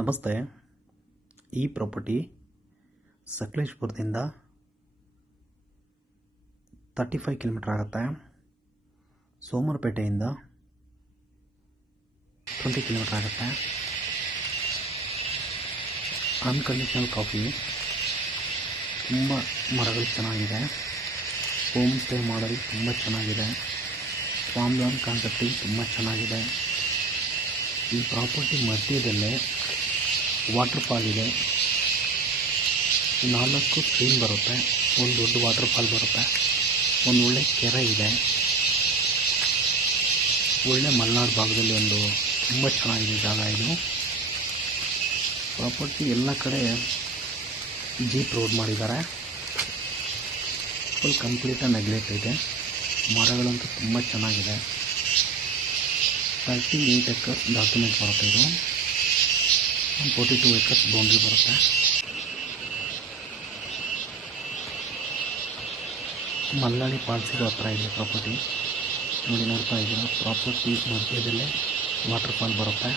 ನಮಸ್ತೆ. ಈ property ಸಕಲೇಶಪುರದಿಂದ 35 kilometre ಆಗುತ್ತೆ. ಸೋಮವಾರಪೇಟೆಯಿಂದ 20 ಕಿಲೋಮೀಟರ್ ಆಗುತ್ತೆ. ಅನ್ಕಂಡೀಷನಲ್ ಕಾಫಿ, ತುಂಬ ಮರಗಳು ಚೆನ್ನಾಗಿದೆ. ಹೋಮ್ ಸ್ಟೇ ಮಾಡಲು ತುಂಬ ಚೆನ್ನಾಗಿದೆ. ಫಾರ್ಮ್ ಲ್ಯಾಂಡ್ ಕಾನ್ಸೆಪ್ಟಿಗೆ ತುಂಬ ಚೆನ್ನಾಗಿದೆ. ಈ ಪ್ರಾಪರ್ಟಿ ಮಧ್ಯದಲ್ಲೇ ವಾಟರ್ ಫಾಲ್ ಇದೆ. 4 ಸ್ಟ್ರೀಮ್ ಬರುತ್ತೆ. ಒಂದು ದೊಡ್ಡ ವಾಟರ್ ಫಾಲ್ ಬರುತ್ತೆ. ಒಂದು ಒಳ್ಳೆ ಕೆರೆ ಇದೆ. ಒಳ್ಳೆ ಮಲೆನಾಡು ಭಾಗದಲ್ಲಿ ಒಂದು ತುಂಬ ಚೆನ್ನಾಗಿದೆ ಜಾಗ ಇದು. ಪ್ರಾಪರ್ಟಿ ಎಲ್ಲ ಕಡೆ ಜೀಪ್ ರೋಡ್ ಮಾಡಿದ್ದಾರೆ. ಫುಲ್ ಕಂಪ್ಲೀಟಾಗಿ ನೆಗ್ಲೆಕ್ಟ್ ಇದೆ. ಮರಗಳಂತೂ ತುಂಬ ಚೆನ್ನಾಗಿದೆ. 38 ಎಕರ್ಸ್ ಡಾಕ್ಯುಮೆಂಟ್ ಬರುತ್ತೆ. ಇದು 42 ಎಕರ್ಸ್ ಬೌಂಡ್ರಿ ಬರುತ್ತೆ. ಮಲ್ನಾಡಿ ಫಾಲ್ಸಿಗೆ ಹತ್ರ ಇದೆ ಪ್ರಾಪರ್ಟಿ. ನೋಡಿ, ನೋಡ್ತಾ ಇದ್ದೀರಾ, ಪ್ರಾಪರ್ಟಿ ಮಧ್ಯದಲ್ಲೇ ವಾಟರ್ ಫಾಲ್ ಬರುತ್ತೆ.